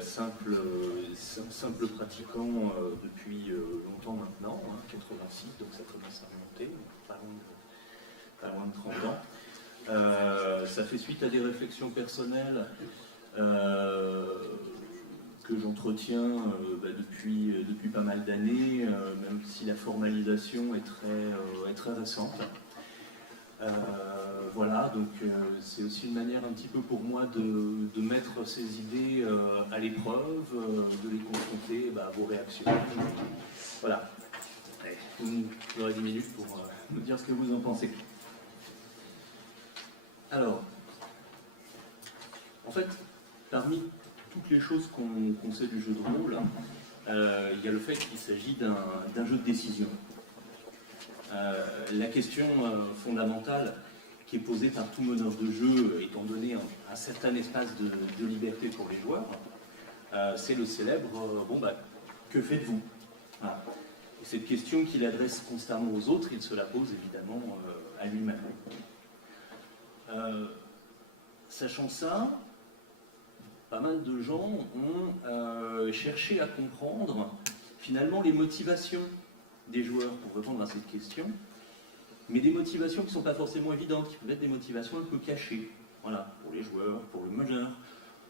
simple pratiquant depuis longtemps maintenant, 86, donc ça commence à remonter, pas loin de 30 ans. Ça fait suite à des réflexions personnelles que j'entretiens depuis pas mal d'années, même si la formalisation est très récente. Voilà, donc c'est aussi une manière un petit peu pour moi de mettre ces idées à l'épreuve, de les confronter à vos réactions. Voilà. Vous aurez 10 minutes pour me dire ce que vous en pensez. Alors, en fait, parmi toutes les choses qu'on sait du jeu de rôle, il y a le fait qu'il s'agit d'un jeu de décision. La question fondamentale qui est posée par tout meneur de jeu, étant donné un certain espace de liberté pour les joueurs, c'est le célèbre que faites-vous? Voilà. Et cette question qu'il adresse constamment aux autres, il se la pose évidemment à lui-même. Sachant ça, pas mal de gens ont cherché à comprendre finalement les motivations des joueurs pour répondre à cette question, mais des motivations qui ne sont pas forcément évidentes, qui peuvent être des motivations un peu cachées, voilà, pour les joueurs, pour le meneur,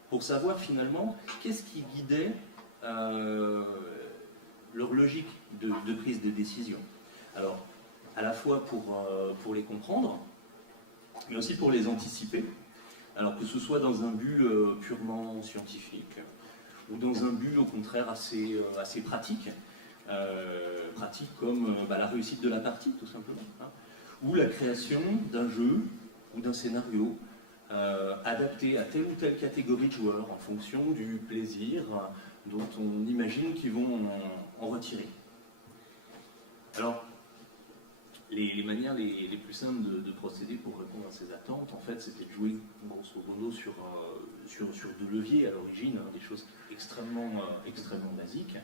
pour savoir finalement qu'est-ce qui guidait leur logique de prise de décision. Alors, à la fois pour les comprendre, mais aussi pour les anticiper, alors que ce soit dans un but purement scientifique, ou dans un but au contraire assez pratique, pratique comme la réussite de la partie, tout simplement, hein, ou la création d'un jeu ou d'un scénario adapté à telle ou telle catégorie de joueurs en fonction du plaisir dont on imagine qu'ils vont en retirer. Alors, les manières les plus simples de procéder pour répondre à ces attentes, en fait, c'était de jouer grosso modo sur 2 leviers à l'origine, hein, des choses extrêmement basiques.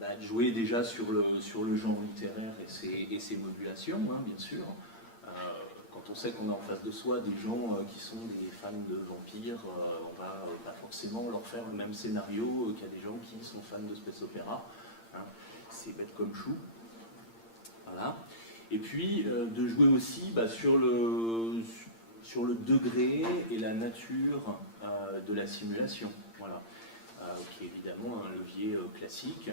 De jouer déjà sur le genre littéraire et ses modulations, hein, bien sûr. Quand on sait qu'on a en face de soi des gens qui sont des fans de vampires, on va pas forcément leur faire le même scénario qu'il y a des gens qui sont fans de space opéra. Hein. C'est bête comme chou. Voilà. Et puis de jouer aussi sur le degré et la nature de la simulation. Voilà. Qui est évidemment un levier classique.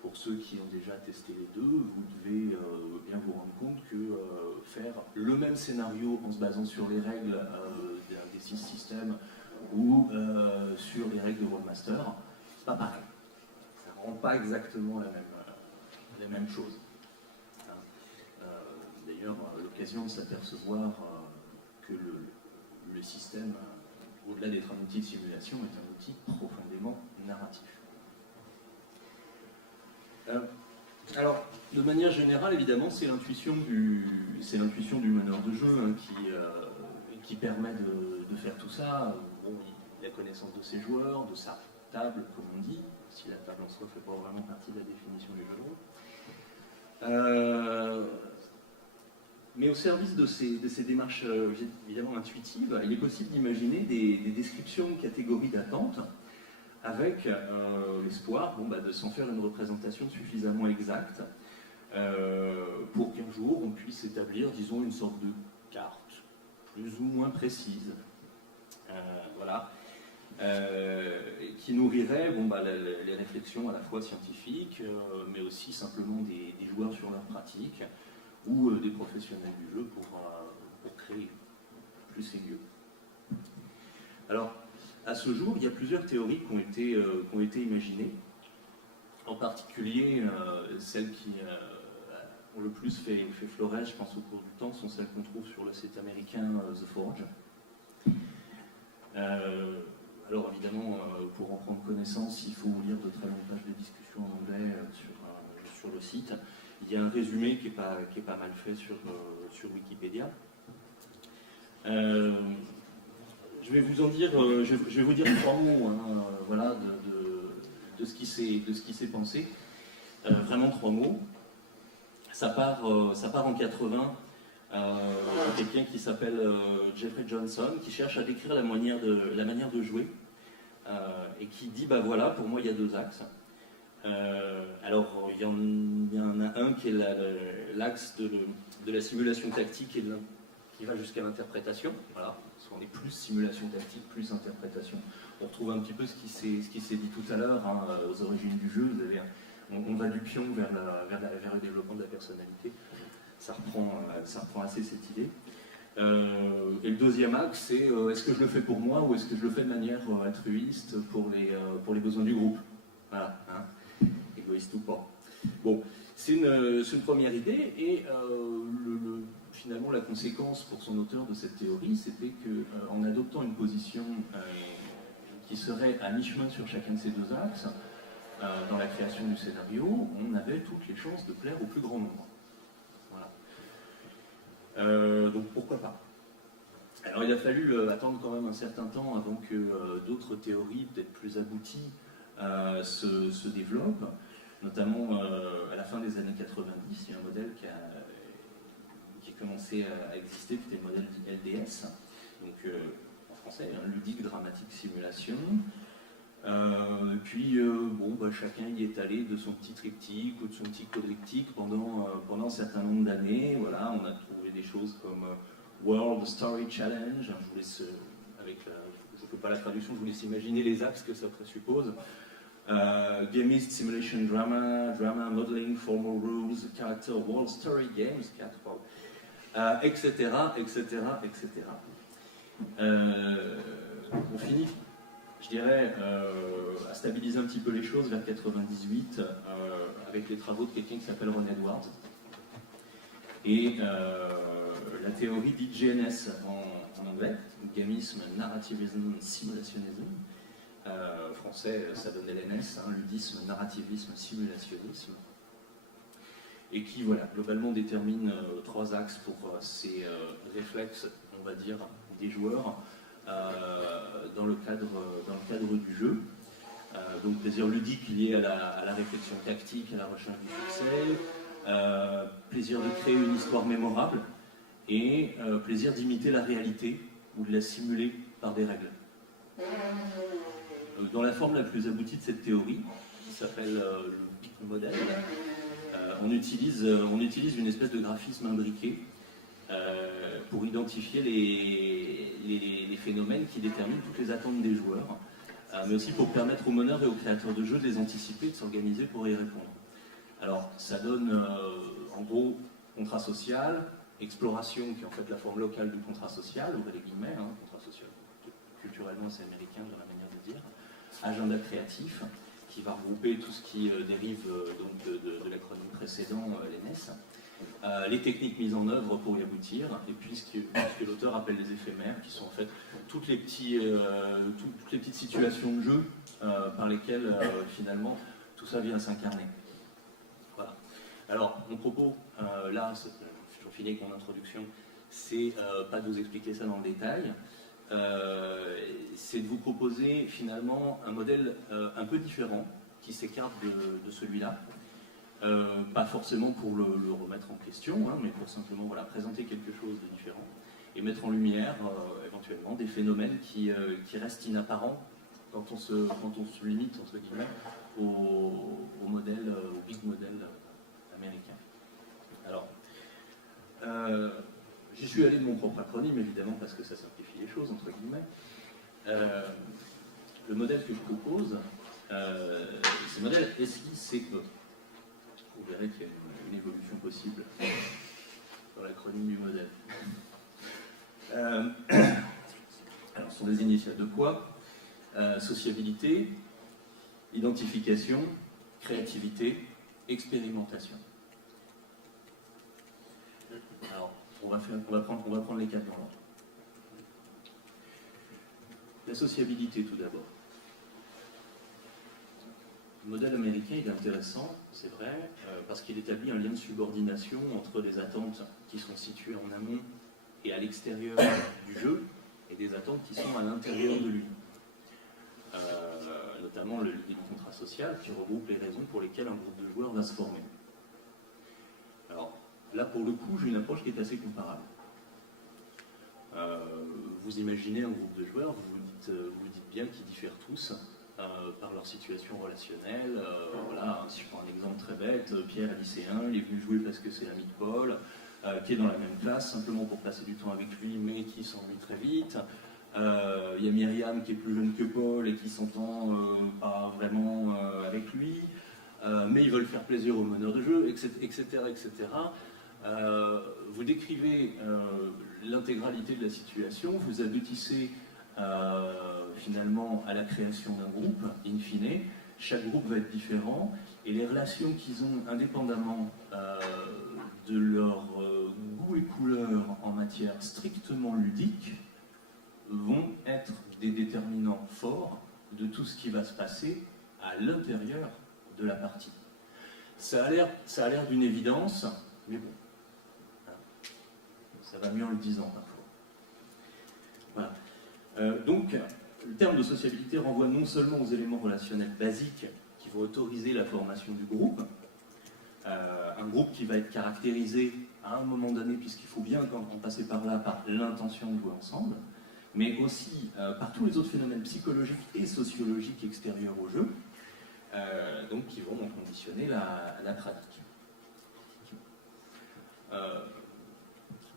Pour ceux qui ont déjà testé les deux, vous devez bien vous rendre compte que faire le même scénario en se basant sur les règles des 6 systèmes ou sur les règles de Rollmaster, c'est pas pareil. Ça ne rend pas exactement la même chose. D'ailleurs, l'occasion de s'apercevoir que le système, au-delà d'être un outil de simulation, est un outil profondément narratif. Alors, de manière générale, évidemment, c'est l'intuition du meneur de jeu hein, qui permet de faire tout ça. Bon, la connaissance de ses joueurs, de sa table, comme on dit, si la table en soi ne fait pas vraiment partie de la définition du jeu de rôle. Mais au service de ces démarches évidemment intuitives, il est possible d'imaginer des descriptions de catégories d'attente avec l'espoir de s'en faire une représentation suffisamment exacte pour qu'un jour on puisse établir, disons, une sorte de carte plus ou moins précise, voilà, qui nourrirait les réflexions à la fois scientifiques, mais aussi simplement des joueurs sur leur pratique, ou des professionnels du jeu pour créer plus et mieux. Alors, à ce jour, il y a plusieurs théories qui ont été imaginées, en particulier celles qui ont le plus fait florès, je pense, au cours du temps, sont celles qu'on trouve sur le site américain The Forge. Alors évidemment, pour en prendre connaissance, il faut lire de très longues pages de discussion en anglais sur le site. Il y a un résumé qui est pas mal fait sur Wikipédia. Je vais vous dire 3 mots, hein, voilà, de ce qui s'est pensé. Vraiment 3 mots. Ça part en 80 quelqu'un qui s'appelle Jeffrey Johnson, qui cherche à décrire la manière de jouer, et qui dit, bah voilà, pour moi il y a deux axes. Alors, il y en a un qui est l'axe de la simulation tactique et qui va jusqu'à l'interprétation. Voilà, parce qu'on est plus simulation tactique, plus interprétation. On retrouve un petit peu ce qui s'est dit tout à l'heure, hein, aux origines du jeu. On va du pion vers le développement de la personnalité. Ça reprend assez cette idée. Et le deuxième axe, c'est est-ce que je le fais pour moi ou est-ce que je le fais de manière altruiste pour les besoins du groupe. Voilà, hein, égoïste ou pas. Bon, c'est une première idée, et finalement la conséquence pour son auteur de cette théorie, c'était qu'en adoptant une position qui serait à mi-chemin sur chacun de ces deux axes, dans la création du scénario, on avait toutes les chances de plaire au plus grand nombre. Voilà. Donc pourquoi pas. Alors il a fallu attendre quand même un certain temps avant que d'autres théories, peut-être plus abouties, se développent, notamment à la fin des années 90. Il y a un modèle qui a commencé à exister, qui était le modèle LDS, donc en français, ludique, dramatique, simulation. Puis chacun y est allé de son petit triptyque ou de son petit quadriptyque pendant un certain nombre d'années. Voilà, on a trouvé des choses comme World Story Challenge. Je vous laisse, je ne fais pas la traduction, je vous laisse imaginer les axes que ça présuppose. Gamist, Simulation Drama, Drama Modeling, Formal Rules, Character World Story Games, etc., etc., etc. On finit, je dirais, à stabiliser un petit peu les choses vers 98 avec les travaux de quelqu'un qui s'appelle Ron Edwards et la théorie dit GNS en anglais, Gamisme, Narrativism, Simulationism. Français, ça donne LNS, hein, ludisme, narrativisme, simulationnisme, et qui, voilà, globalement détermine trois axes pour ces réflexes, on va dire, des joueurs dans le cadre du jeu. Donc plaisir ludique lié à la réflexion tactique, à la recherche du succès, plaisir de créer une histoire mémorable, et plaisir d'imiter la réalité ou de la simuler par des règles. Dans la forme la plus aboutie de cette théorie, qui s'appelle le Peak Model, on utilise une espèce de graphisme imbriqué pour identifier les phénomènes qui déterminent toutes les attentes des joueurs, mais aussi pour permettre aux meneurs et aux créateurs de jeux de les anticiper, de s'organiser pour y répondre. Alors, ça donne en gros contrat social, exploration, qui est en fait la forme locale du contrat social, ouvrez les guillemets, hein, contrat social culturellement c'est américain dans la manière de dire, agenda créatif, qui va regrouper tout ce qui dérive donc de l'acronyme précédent, l'ENS, les techniques mises en œuvre pour y aboutir, et puis ce que l'auteur appelle les éphémères, qui sont en fait toutes les petites situations de jeu par lesquelles finalement tout ça vient s'incarner. Voilà. Alors, mon propos, là, je finis avec mon introduction, c'est pas de vous expliquer ça dans le détail, c'est de vous proposer finalement un modèle un peu différent, qui s'écarte de celui-là. Pas forcément pour le remettre en question, hein, mais pour simplement présenter quelque chose de différent et mettre en lumière éventuellement des phénomènes qui restent inapparents quand on se limite entre guillemets au modèle, au big modèle américain. Alors, j'y suis allé de mon propre acronyme évidemment parce que ça simplifie les choses entre guillemets. Le modèle que je propose, c'est le modèle SICE. Vous verrez qu'il y a une évolution possible dans l'acronyme du modèle. Alors, ce sont des initiales de quoi? Sociabilité, identification, créativité, expérimentation. Alors, on va prendre les quatre dans l'ordre. La sociabilité, tout d'abord. Le modèle américain est intéressant, c'est vrai, parce qu'il établit un lien de subordination entre des attentes qui sont situées en amont et à l'extérieur du jeu, et des attentes qui sont à l'intérieur de lui. Notamment le contrat social qui regroupe les raisons pour lesquelles un groupe de joueurs va se former. Alors, Là, pour le coup, j'ai une approche qui est assez comparable. Vous imaginez un groupe de joueurs, vous vous dites bien qu'ils diffèrent tous par leur situation relationnelle. Voilà, si je prends un exemple très bête, Pierre est lycéen, il est venu jouer parce que c'est l'ami de Paul, qui est dans la même classe, simplement pour passer du temps avec lui, mais qui s'ennuie très vite. Il y a Myriam qui est plus jeune que Paul et qui s'entend pas vraiment avec lui, mais ils veulent faire plaisir au meneur de jeu, etc. etc. Vous décrivez l'intégralité de la situation, vous aboutissez finalement à la création d'un groupe, in fine. Chaque groupe va être différent, et les relations qu'ils ont indépendamment de leur goût et couleur en matière strictement ludique vont être des déterminants forts de tout ce qui va se passer à l'intérieur de la partie. Ça a l'air d'une évidence, mais bon, ça va mieux en le disant parfois. Voilà. Donc, le terme de sociabilité renvoie non seulement aux éléments relationnels basiques qui vont autoriser la formation du groupe, un groupe qui va être caractérisé à un moment donné, puisqu'il faut bien en passer par là, par l'intention de jouer ensemble, mais aussi par tous les autres phénomènes psychologiques et sociologiques extérieurs au jeu, donc qui vont conditionner la pratique.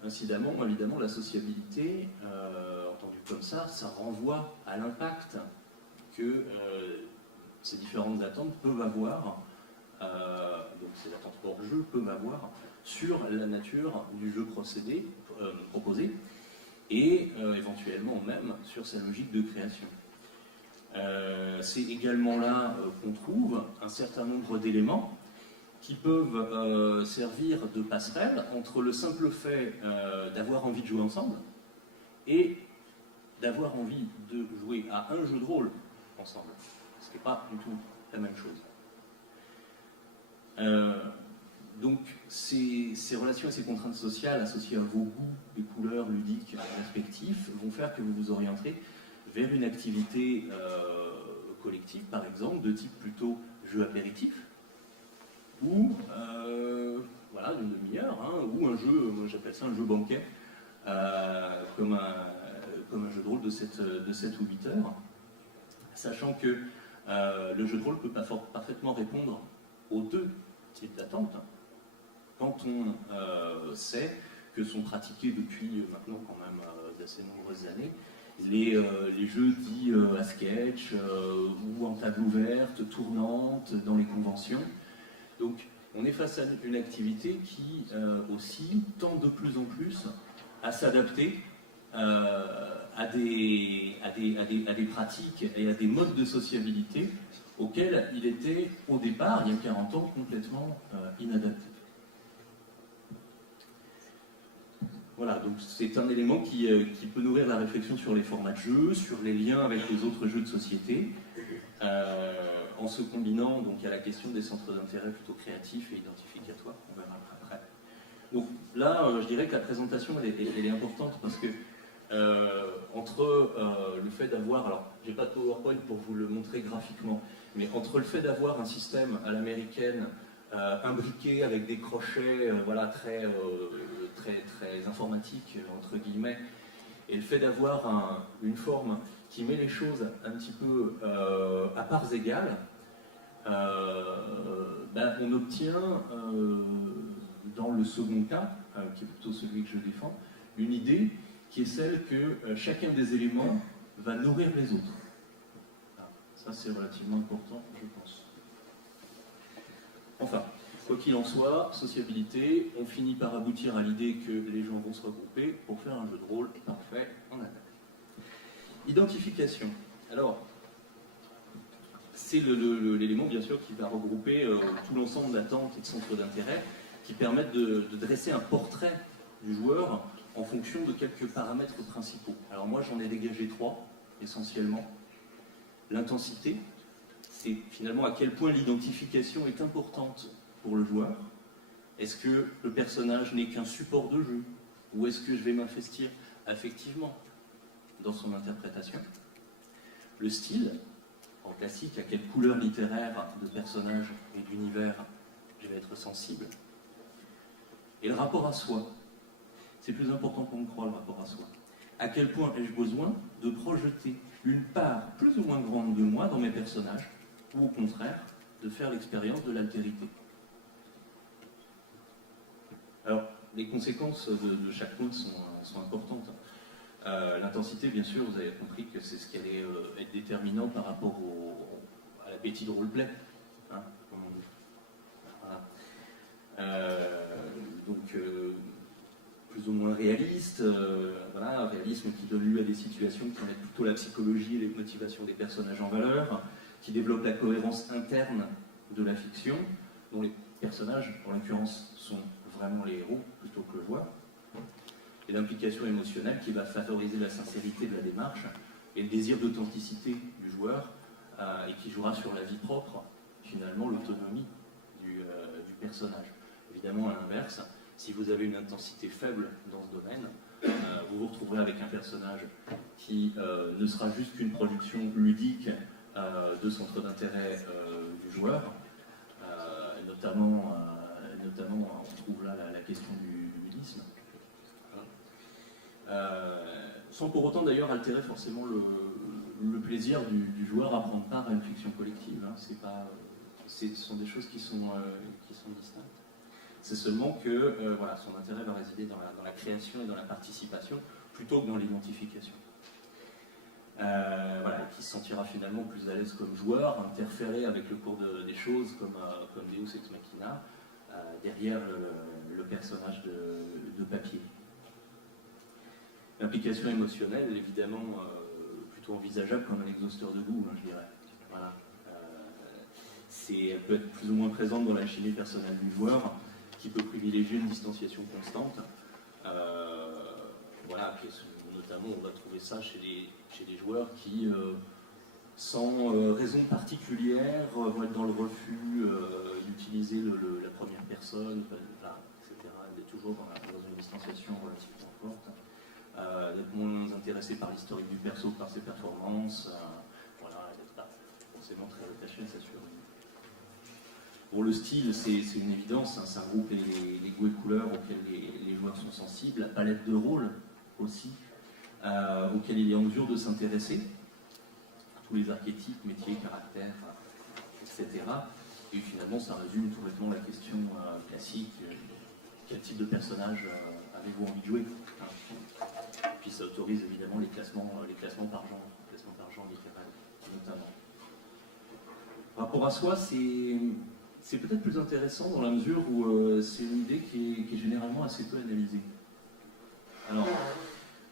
Incidemment, évidemment, la sociabilité, entendue comme ça renvoie à l'impact que ces différentes attentes peuvent avoir, donc ces attentes hors jeu peuvent avoir sur la nature du jeu proposé, et éventuellement même sur sa logique de création. C'est également là qu'on trouve un certain nombre d'éléments qui peuvent servir de passerelle entre le simple fait d'avoir envie de jouer ensemble et d'avoir envie de jouer à un jeu de rôle ensemble, ce qui n'est pas du tout la même chose. Donc ces relations et ces contraintes sociales associées à vos goûts et couleurs ludiques respectifs vont faire que vous vous orienterez vers une activité collective, par exemple, de type plutôt jeu apéritif, ou voilà, d'une demi-heure, hein, ou un jeu, moi j'appelle ça un jeu banquet, comme un jeu de rôle de 7 ou 8 heures, sachant que le jeu de rôle peut parfaitement répondre aux deux types d'attentes, quand on sait que sont pratiqués depuis maintenant quand même d'assez nombreuses années les jeux dits à sketch ou en table ouverte, tournante, dans les conventions. Donc on est face à une activité qui aussi tend de plus en plus à s'adapter à des pratiques et à des modes de sociabilité auxquels il était au départ, il y a 40 ans, complètement inadapté. Voilà, donc c'est un élément qui peut nourrir la réflexion sur les formats de jeu, sur les liens avec les autres jeux de société, en se combinant donc à la question des centres d'intérêt plutôt créatifs et identificatoires, on verra après. Donc là, je dirais que la présentation elle est importante parce que entre le fait d'avoir, alors j'ai pas de PowerPoint pour vous le montrer graphiquement, mais entre le fait d'avoir un système à l'américaine imbriqué avec des crochets voilà, très informatiques, entre guillemets, et le fait d'avoir une forme qui met les choses un petit peu à parts égales, on obtient, dans le second cas, qui est plutôt celui que je défends, une idée qui est celle que chacun des éléments va nourrir les autres. Ça, c'est relativement important, je pense. Enfin, quoi qu'il en soit, sociabilité, on finit par aboutir à l'idée que les gens vont se regrouper pour faire un jeu de rôle parfait en attaque. Identification. Alors, c'est l'élément, bien sûr, qui va regrouper tout l'ensemble d'attentes et de centres d'intérêt qui permettent de dresser un portrait du joueur en fonction de quelques paramètres principaux. Alors moi, j'en ai dégagé 3, essentiellement. L'intensité, c'est finalement à quel point l'identification est importante pour le joueur. Est-ce que le personnage n'est qu'un support de jeu? Ou est-ce que je vais m'investir affectivement dans son interprétation? Le style, en classique, à quelle couleur littéraire de personnage et d'univers je vais être sensible? Et le rapport à soi, c'est plus important qu'on ne croit, le rapport à soi. À quel point ai-je besoin de projeter une part plus ou moins grande de moi dans mes personnages, ou au contraire, de faire l'expérience de l'altérité. Alors, les conséquences de chaque point sont importantes. L'intensité, bien sûr, vous avez compris que c'est ce qui allait être déterminant par rapport à l'appétit de roleplay. Hein, comme on dit. Voilà. Donc, plus ou moins réaliste, voilà, un réalisme qui donne lieu à des situations qui mettent plutôt la psychologie et les motivations des personnages en valeur, qui développe la cohérence interne de la fiction, dont les personnages, en l'occurrence, sont vraiment les héros plutôt que le joueur, et l'implication émotionnelle qui va favoriser la sincérité de la démarche et le désir d'authenticité du joueur, et qui jouera sur la vie propre, finalement, l'autonomie du personnage. Évidemment, à l'inverse, si vous avez une intensité faible dans ce domaine, vous vous retrouverez avec un personnage qui ne sera juste qu'une production ludique de centre d'intérêt du joueur. Notamment, on trouve là la question du ludisme. Sans pour autant d'ailleurs altérer forcément le plaisir du joueur à prendre part à une fiction collective. Hein. Ce sont des choses qui sont distinctes. C'est seulement que voilà, son intérêt va résider dans la création et dans la participation plutôt que dans l'identification. Voilà, qui se sentira finalement plus à l'aise comme joueur, interférer avec le cours des choses comme Deus Ex Machina, derrière le personnage de papier. L'implication émotionnelle, évidemment, plutôt envisageable comme un exhausteur de goût, hein, je dirais. Voilà. Elle peut être plus ou moins présente dans la chimie personnelle du joueur, qui peut privilégier une distanciation constante. Voilà, notamment on va trouver ça chez des joueurs qui, sans raison particulière, vont être dans le refus d'utiliser la première personne, etc. D'être toujours dans une distanciation relativement forte. D'être moins intéressé par l'historique du perso, par ses performances, voilà, d'être pas forcément très attaché à sa survie. Bon, le style, c'est une évidence, hein, ça regroupe les goûts et couleurs auxquels les joueurs sont sensibles, la palette de rôles aussi, auxquels il est en mesure de s'intéresser, tous les archétypes, métiers, caractères, etc. Et finalement, ça résume tout bêtement la question classique, quel type de personnage avez-vous envie de jouer, hein. Puis ça autorise évidemment les classements par genre littéral, notamment. Par rapport à soi, c'est peut-être plus intéressant dans la mesure où c'est une idée qui est généralement assez peu analysée. Alors,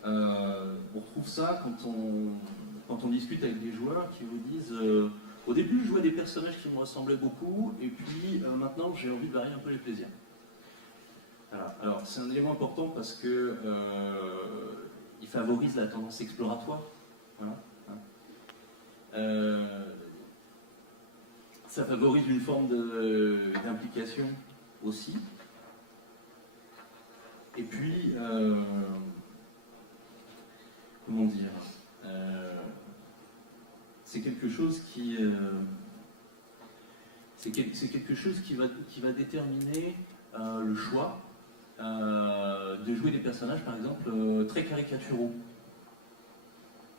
on retrouve ça quand on discute avec des joueurs qui vous disent au début, je jouais des personnages qui me ressemblaient beaucoup, et puis maintenant, j'ai envie de varier un peu les plaisirs. Voilà. Alors, c'est un élément important parce que il favorise la tendance exploratoire. Voilà. Ça favorise une forme d'implication aussi. Et puis, comment dire, c'est quelque chose qui va déterminer le choix de jouer des personnages, par exemple, très caricaturaux.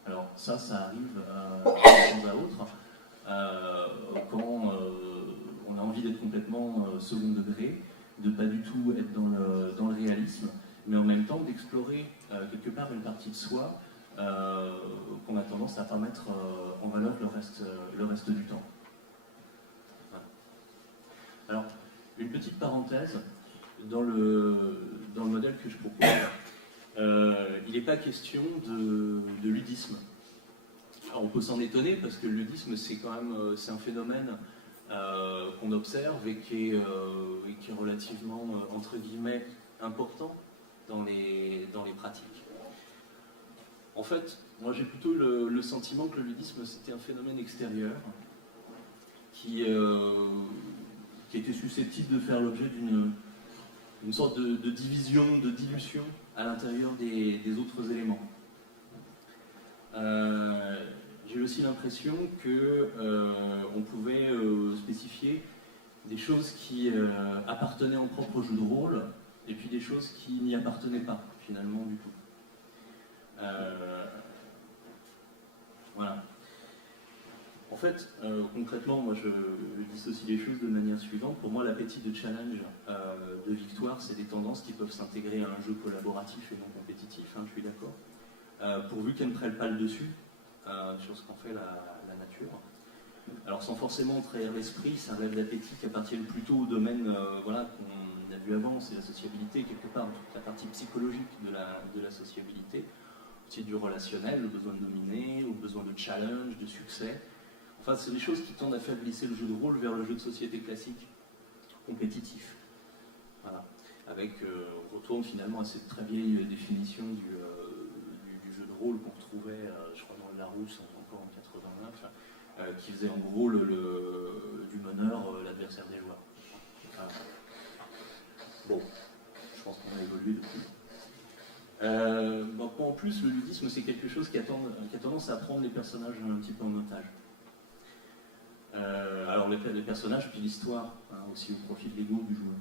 Alors ça arrive de temps à autre, quand on a envie d'être complètement second degré, de pas du tout être dans le réalisme, mais en même temps d'explorer quelque part une partie de soi qu'on a tendance à ne pas mettre en valeur le reste du temps. Voilà. Alors, une petite parenthèse, dans le modèle que je propose, il n'est pas question de ludisme. Alors on peut s'en étonner parce que le ludisme c'est un phénomène qu'on observe et qui est relativement entre guillemets important dans les pratiques. En fait, moi j'ai plutôt le sentiment que le ludisme c'était un phénomène extérieur qui était susceptible de faire l'objet d'une sorte de division, de dilution à l'intérieur des autres éléments. J'ai aussi l'impression qu'on pouvait spécifier des choses qui appartenaient en propre au jeu de rôle et puis des choses qui n'y appartenaient pas, finalement, du tout. Voilà. En fait, concrètement, moi je dissocie les choses de manière suivante. Pour moi, l'appétit de challenge, de victoire, c'est des tendances qui peuvent s'intégrer à un jeu collaboratif et non compétitif, hein, je suis d'accord. Pourvu qu'elles ne prennent pas le dessus sur ce qu'en fait la nature. Alors sans forcément trahir l'esprit, ça relève d'appétit qui appartiennent plutôt au domaine voilà, qu'on a vu avant, c'est la sociabilité quelque part, toute la partie psychologique de la sociabilité, aussi du relationnel, le besoin de dominer, le besoin de challenge, de succès. Enfin, c'est des choses qui tendent à faire glisser le jeu de rôle vers le jeu de société classique, compétitif. Voilà. Avec, on retourne finalement à cette très vieille définition du jeu de rôle qu'on retrouvait, je crois, dans le Larousse, encore en 89, qui faisait en gros du meneur l'adversaire des joueurs. Bon, je pense qu'on a évolué depuis. Donc, en plus, le ludisme, c'est quelque chose qui a tendance à prendre les personnages un petit peu en otage. Alors les personnages, puis l'histoire, hein, aussi au profit de l'ego du joueur.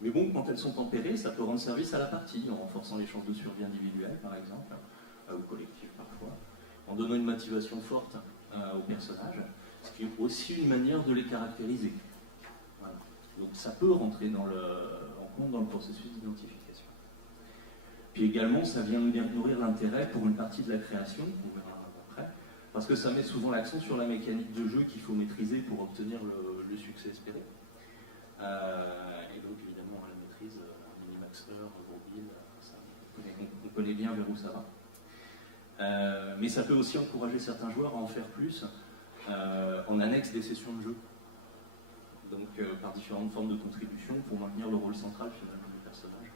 Mais bon, quand elles sont tempérées, ça peut rendre service à la partie, en renforçant les chances de survie individuelles, par exemple, ou collectives parfois, en donnant une motivation forte aux personnages, ce qui est aussi une manière de les caractériser. Voilà. Donc ça peut rentrer en compte dans le processus d'identification. Puis également, ça vient nourrir l'intérêt pour une partie de la création, on verra après, parce que ça met souvent l'accent sur la mécanique de jeu qu'il faut maîtriser pour obtenir le succès espéré. Et donc évidemment la maîtrise, minimaxeur, mobile, on connaît bien vers où ça va. Mais ça peut aussi encourager certains joueurs à en faire plus en annexe des sessions de jeu. Donc par différentes formes de contribution pour maintenir le rôle central finalement du personnage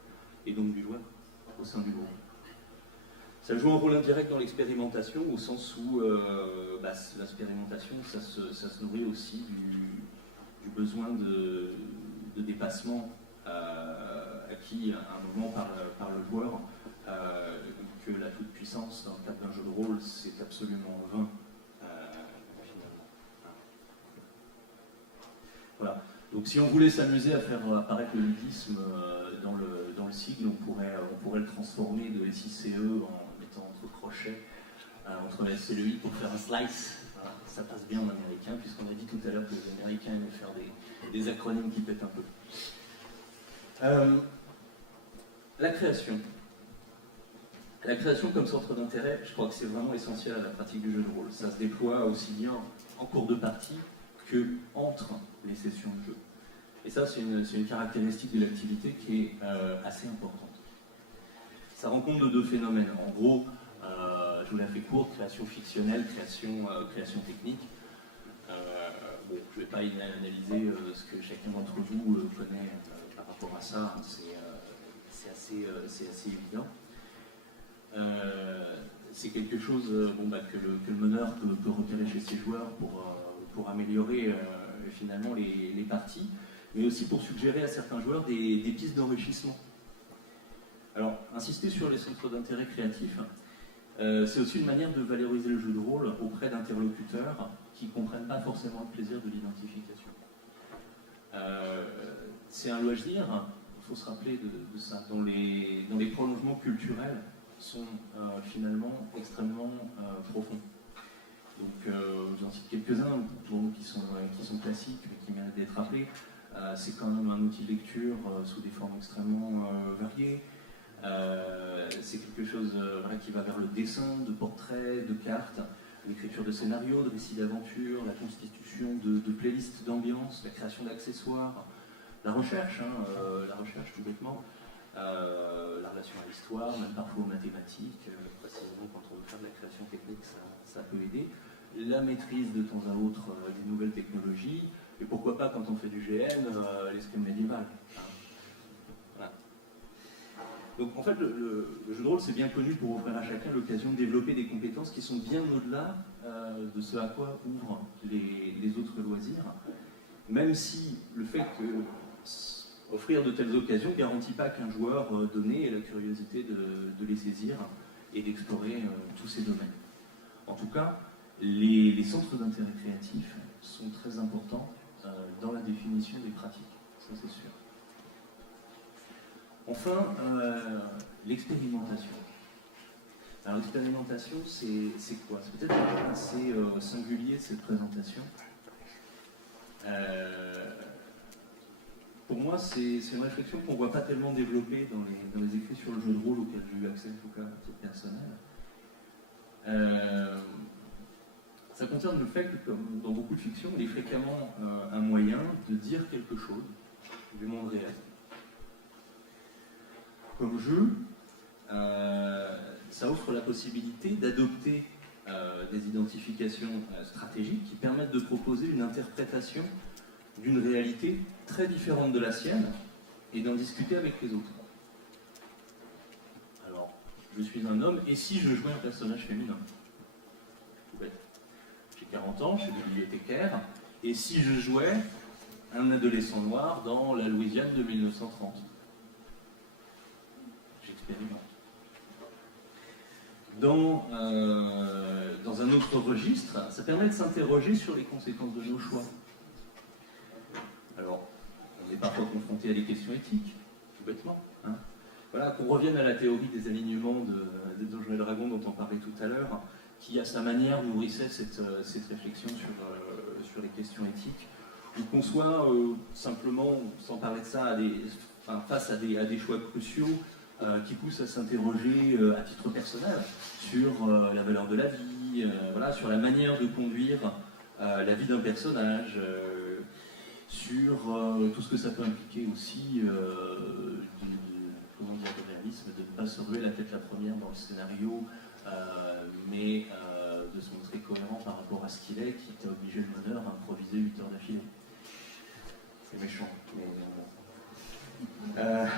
et donc du joueur au sein du groupe. Ça joue un rôle indirect dans l'expérimentation, au sens où l'expérimentation, ça se nourrit aussi du besoin de dépassement acquis à un moment par le joueur, que la toute-puissance dans le cadre d'un jeu de rôle, c'est absolument vain, finalement. Voilà. Donc si on voulait s'amuser à faire apparaître le ludisme dans le sigle, on pourrait le transformer de SICE en mettant entre crochets, entre la SCLI pour faire un slice. Voilà. Ça passe bien en américain, puisqu'on a dit tout à l'heure que les Américains aimaient faire des acronymes qui pètent un peu. La création. La création comme centre d'intérêt, je crois que c'est vraiment essentiel à la pratique du jeu de rôle. Ça se déploie aussi bien en cours de partie que entre les sessions de jeu. Et ça, c'est une caractéristique de l'activité qui est assez importante. Ça rencontre deux phénomènes. En gros, je vous la fais courte, création fictionnelle, création technique. Bon, je ne vais pas analyser ce que chacun d'entre vous connaît par rapport à ça, c'est assez évident. C'est quelque chose que le meneur peut repérer chez ses joueurs pour améliorer finalement les parties, mais aussi pour suggérer à certains joueurs des pistes d'enrichissement. Alors, insister sur les centres d'intérêt créatifs, c'est aussi une manière de valoriser le jeu de rôle auprès d'interlocuteurs qui ne comprennent pas forcément le plaisir de l'identification. C'est un loisir, il faut se rappeler de ça, dont les prolongements culturels sont finalement extrêmement profonds. Donc j'en cite quelques-uns qui sont classiques mais qui méritent d'être rappelés. C'est quand même un outil de lecture sous des formes extrêmement variées. C'est quelque chose qui va vers le dessin, de portraits, de cartes, l'écriture de scénarios, de récits d'aventure, la constitution de playlists d'ambiance, la création d'accessoires, la recherche tout bêtement, la relation à l'histoire, même parfois aux mathématiques, précisément quand on veut faire de la création technique, ça peut aider. La maîtrise de temps à autre des nouvelles technologies, et pourquoi pas quand on fait du GN, l'escrime médiéval. Voilà. Donc en fait, le jeu de rôle, c'est bien connu pour offrir à chacun l'occasion de développer des compétences qui sont bien au-delà de ce à quoi ouvrent les autres loisirs, même si le fait que offrir de telles occasions ne garantit pas qu'un joueur donné ait la curiosité de les saisir et d'explorer tous ces domaines. En tout cas, les centres d'intérêt créatif sont très importants dans la définition des pratiques, ça c'est sûr. Enfin, l'expérimentation. Alors l'expérimentation, c'est quoi? C'est peut-être assez singulier de cette présentation. Pour moi, c'est une réflexion qu'on ne voit pas tellement développée dans les écrits sur le jeu de rôle auxquels j'ai eu accès, en tout cas à titre personnel. Ça concerne le fait que, comme dans beaucoup de fiction, il est fréquemment un moyen de dire quelque chose du monde réel. Comme jeu, ça offre la possibilité d'adopter des identifications stratégiques qui permettent de proposer une interprétation d'une réalité très différente de la sienne et d'en discuter avec les autres. Alors, je suis un homme, et si je jouais un personnage féminin? Tout bête. J'ai 40 ans, je suis bibliothécaire, et si je jouais un adolescent noir dans la Louisiane de 1930? J'expérimente. Dans un autre registre, ça permet de s'interroger sur les conséquences de nos choix. Alors, on est parfois confronté à des questions éthiques, tout bêtement. Hein. Voilà, qu'on revienne à la théorie des alignements de Donjons et Dragons dont on parlait tout à l'heure, qui à sa manière nourrissait cette réflexion sur les questions éthiques, ou qu'on soit simplement, sans parler de ça, face à des choix cruciaux qui poussent à s'interroger à titre personnel sur la valeur de la vie, voilà, sur la manière de conduire la vie d'un personnage, sur tout ce que ça peut impliquer aussi comment dire, de réalisme, de ne pas se ruer la tête la première dans le scénario, mais de se montrer cohérent par rapport à ce qu'il est, qui t'a obligé le meneur à improviser 8 heures d'affilée. C'est méchant, mais voilà.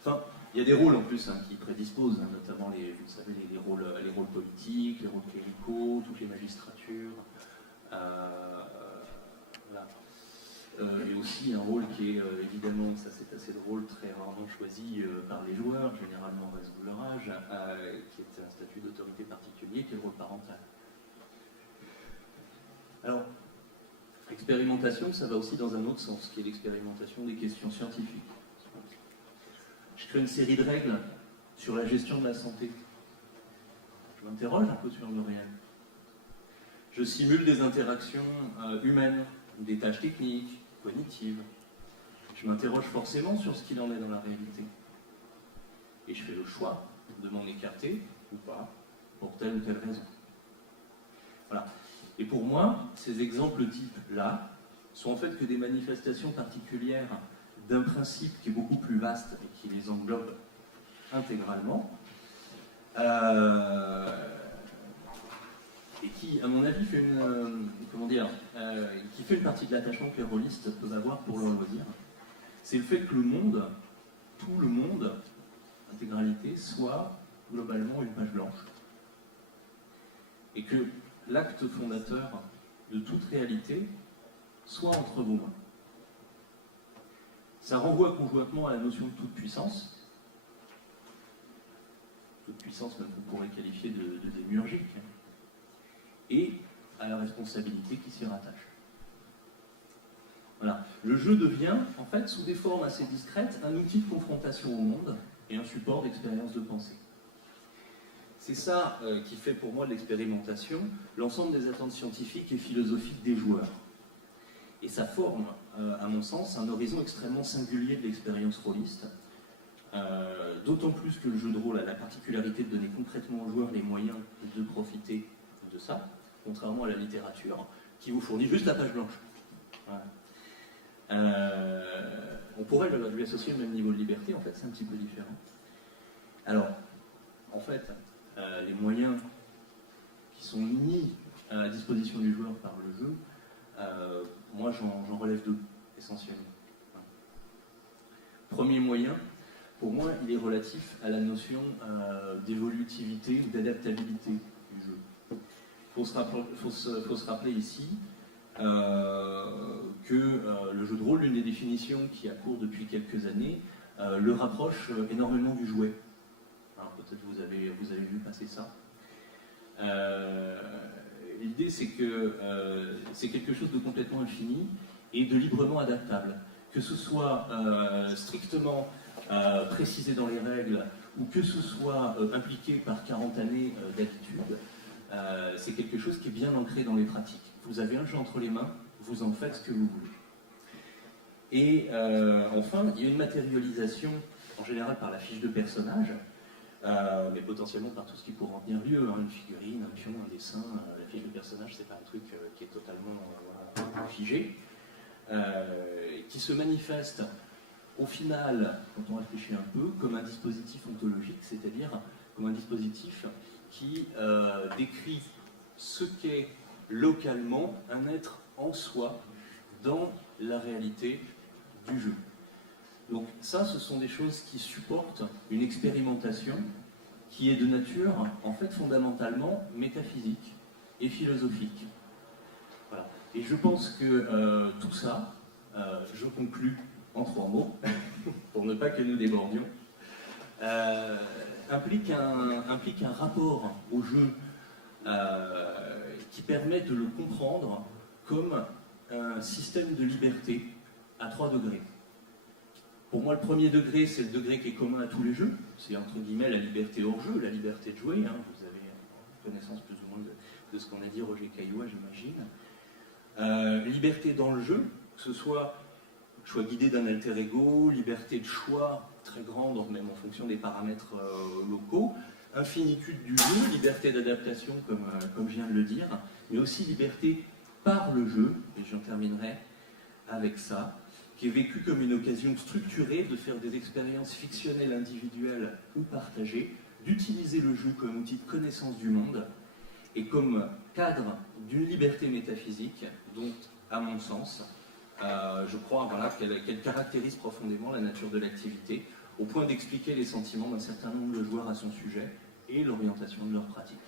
Enfin, il y a des rôles en plus qui prédisposent, notamment vous savez, les rôles politiques, les rôles cléricaux, toutes les magistratures. Voilà. Et aussi un rôle qui est évidemment, ça c'est assez drôle, très rarement choisi par les joueurs, généralement en raison de leur âge, qui est un statut d'autorité particulier, qui est le rôle parental. Alors, l'expérimentation, ça va aussi dans un autre sens, qui est l'expérimentation des questions scientifiques. Je crée une série de règles sur la gestion de la santé. Je m'interroge un peu sur le réel. Je simule des interactions humaines, des tâches techniques, cognitives. Je m'interroge forcément sur ce qu'il en est dans la réalité. Et je fais le choix de m'en écarter ou pas, pour telle ou telle raison. Voilà. Et pour moi, ces exemples types-là sont en fait que des manifestations particulières d'un principe qui est beaucoup plus vaste et qui les englobe intégralement, et qui, à mon avis, fait qui fait une partie de l'attachement que les rôlistes peuvent avoir pour leur loisir. C'est le fait que le monde, tout le monde, l'intégralité, soit globalement une page blanche. Et que l'acte fondateur de toute réalité soit entre vos mains. Ça renvoie conjointement à la notion de toute puissance. Toute puissance, même on pourrait qualifier de démiurgique. Et à la responsabilité qui s'y rattache. Voilà. Le jeu devient, en fait, sous des formes assez discrètes, un outil de confrontation au monde et un support d'expérience de pensée. C'est ça qui fait pour moi de l'expérimentation l'ensemble des attentes scientifiques et philosophiques des joueurs. Et ça forme, à mon sens, un horizon extrêmement singulier de l'expérience rôliste, d'autant plus que le jeu de rôle a la particularité de donner concrètement aux joueurs les moyens de profiter de ça, contrairement à la littérature, qui vous fournit juste la page blanche. Voilà. On pourrait lui associer le même niveau de liberté, en fait, c'est un petit peu différent. Alors, en fait, les moyens qui sont mis à la disposition du joueur par le jeu, moi j'en relève deux, essentiellement. Premier moyen, pour moi, il est relatif à la notion d'évolutivité ou d'adaptabilité du jeu. Il faut se rappeler ici que le jeu de rôle, l'une des définitions qui a cours depuis quelques années, le rapproche énormément du jouet. Alors peut-être vous avez vu passer ça. L'idée c'est que c'est quelque chose de complètement infini et de librement adaptable. que ce soit strictement précisé dans les règles ou que ce soit impliqué par 40 années d'habitude, c'est quelque chose qui est bien ancré dans les pratiques. Vous avez un jeu entre les mains, vous en faites ce que vous voulez. Et enfin, il y a une matérialisation, en général par la fiche de personnage, mais potentiellement par tout ce qui pourrait en tenir lieu, hein, une figurine, un pion, un dessin, la fiche de personnage, c'est pas un truc qui est totalement figé, qui se manifeste au final, quand on réfléchit un peu, comme un dispositif ontologique, c'est-à-dire comme un dispositif qui décrit ce qu'est localement un être en soi dans la réalité du jeu. Donc ça, ce sont des choses qui supportent une expérimentation qui est de nature, en fait, fondamentalement métaphysique et philosophique. Voilà. Et je pense que tout ça, je conclus en 3 mots, pour ne pas que nous débordions, implique un rapport au jeu qui permet de le comprendre comme un système de liberté à 3 degrés. Pour moi, le premier degré, c'est le degré qui est commun à tous les jeux. C'est entre guillemets la liberté hors jeu, la liberté de jouer. Hein. Vous avez connaissance plus ou moins de ce qu'on a dit Roger Caillois, j'imagine. Liberté dans le jeu, que ce soit choix guidé d'un alter ego, liberté de choix très grande, même en fonction des paramètres locaux, infinitude du jeu, liberté d'adaptation, comme je viens de le dire, mais aussi liberté par le jeu, et j'en terminerai avec ça, qui est vécu comme une occasion structurée de faire des expériences fictionnelles individuelles ou partagées, d'utiliser le jeu comme outil de connaissance du monde et comme cadre d'une liberté métaphysique dont, à mon sens, je crois qu'elle caractérise profondément la nature de l'activité, au point d'expliquer les sentiments d'un certain nombre de joueurs à son sujet et l'orientation de leur pratique.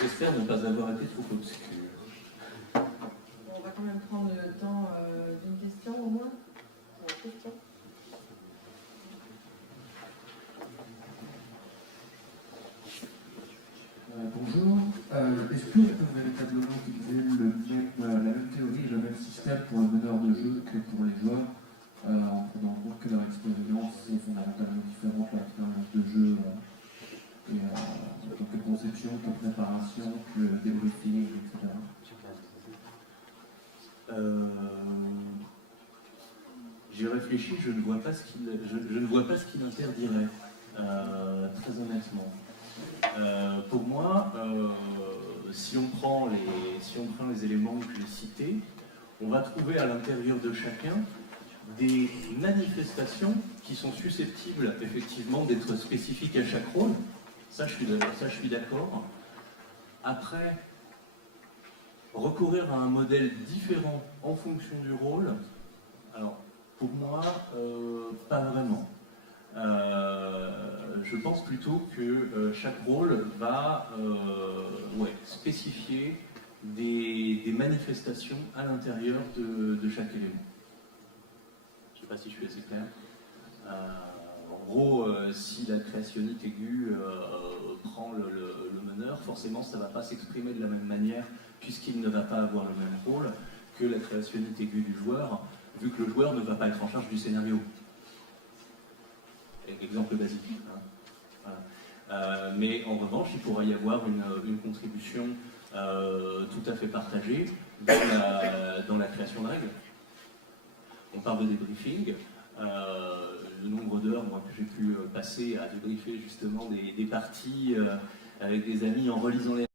J'espère ne pas avoir été trop obscur. On va quand même prendre le temps d'une question au moins. Question. Bonjour. Est-ce que vous pouvez véritablement utiliser la même théorie, le même système pour le meneur de jeu que pour les joueurs, en prenant en compte que leur expérience est fondamentalement différente, leur expérience de jeu et en tant que conception, que préparation, que débriefing, etc. J'ai réfléchi, je ne vois pas ce qu'il interdirait, très honnêtement. Pour moi, si on prend les éléments que j'ai cités, on va trouver à l'intérieur de chacun des manifestations qui sont susceptibles effectivement d'être spécifiques à chaque rôle. Ça, je suis d'accord. Après, recourir à un modèle différent en fonction du rôle, alors pour moi, pas vraiment. Je pense plutôt que chaque rôle va spécifier des manifestations à l'intérieur de chaque élément. Je ne sais pas si je suis assez clair. En gros, si la créationnite aiguë prend le meneur, forcément ça ne va pas s'exprimer de la même manière puisqu'il ne va pas avoir le même rôle que la créationnite aiguë du joueur, vu que le joueur ne va pas être en charge du scénario. Exemple basique. Hein. Voilà. Mais en revanche, il pourrait y avoir une contribution tout à fait partagée dans la création de règles. On parle de débriefing. Le nombre d'heures que j'ai pu passer à débriefer justement des parties avec des amis en relisant les